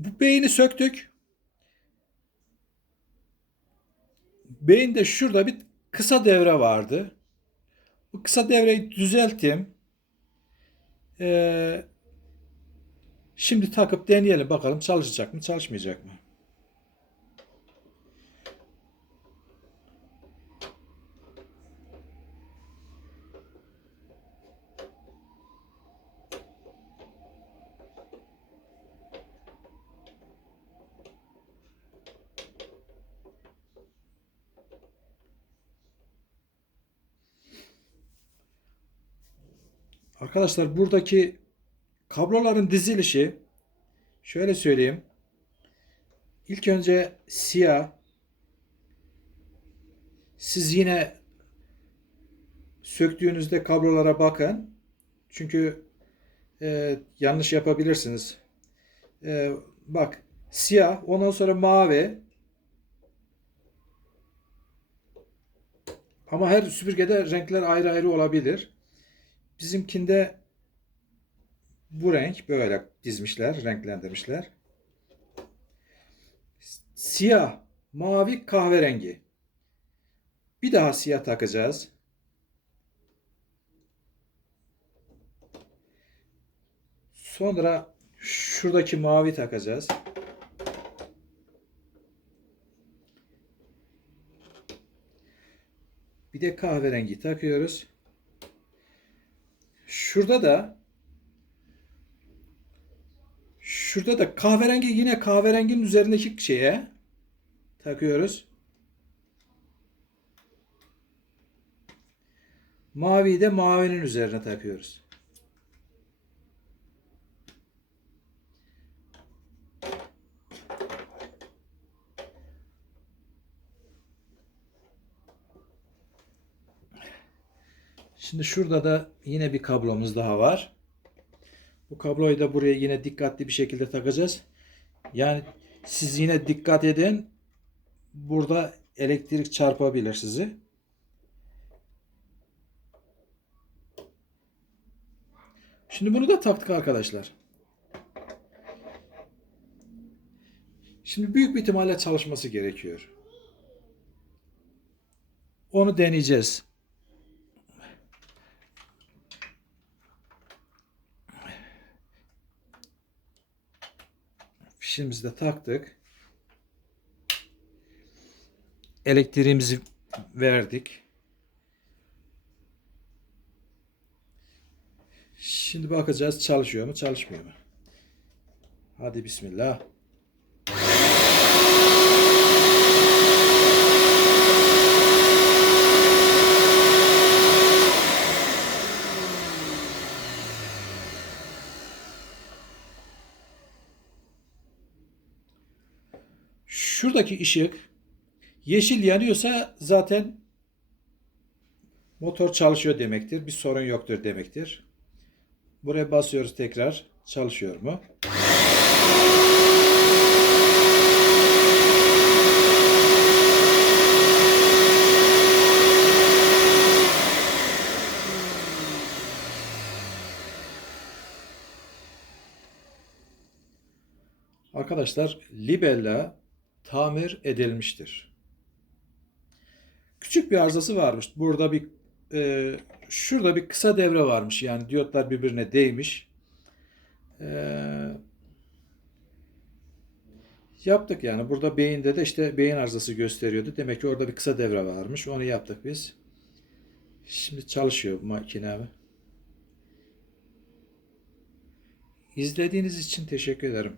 Bu beyni söktük. Beyinde şurada bir kısa devre vardı. Bu kısa devreyi düzelttim. Ee, şimdi takıp deneyelim bakalım çalışacak mı çalışmayacak mı? Arkadaşlar buradaki kabloların dizilişi şöyle söyleyeyim. İlk önce siyah. Siz yine söktüğünüzde kablolara bakın. Çünkü e, yanlış yapabilirsiniz. E, bak siyah, ondan sonra mavi. Ama her süpürgede renkler ayrı ayrı olabilir. Bizimkinde bu renk böyle dizmişler, renklendirmişler. Siyah, mavi, kahverengi. Bir daha siyah takacağız. Sonra şuradaki mavi takacağız. Bir de kahverengi takıyoruz. Şurada da şurada da kahverengi yine kahverenginin üzerindeki şeye takıyoruz. Maviyi de mavinin üzerine takıyoruz. Şimdi şurada da yine bir kablomuz daha var. Bu kabloyu da buraya yine dikkatli bir şekilde takacağız. Yani siz yine dikkat edin. Burada elektrik çarpabilir sizi. Şimdi bunu da taktık arkadaşlar. Şimdi büyük bir ihtimalle çalışması gerekiyor. Onu deneyeceğiz. Fişimizi de taktık. Elektriğimizi verdik. Şimdi bakacağız çalışıyor mu çalışmıyor mu. Hadi bismillah. Şuradaki ışık yeşil yanıyorsa zaten motor çalışıyor demektir. Bir sorun yoktur demektir. Buraya basıyoruz tekrar. Çalışıyor mu? Arkadaşlar Libella tamir edilmiştir. Küçük bir arızası varmış. Burada bir e, şurada bir kısa devre varmış. Yani diyotlar birbirine değmiş. E, yaptık yani. Burada beyinde de işte beyin arızası gösteriyordu. Demek ki orada bir kısa devre varmış. Onu yaptık biz. Şimdi çalışıyor makine. İzlediğiniz için teşekkür ederim.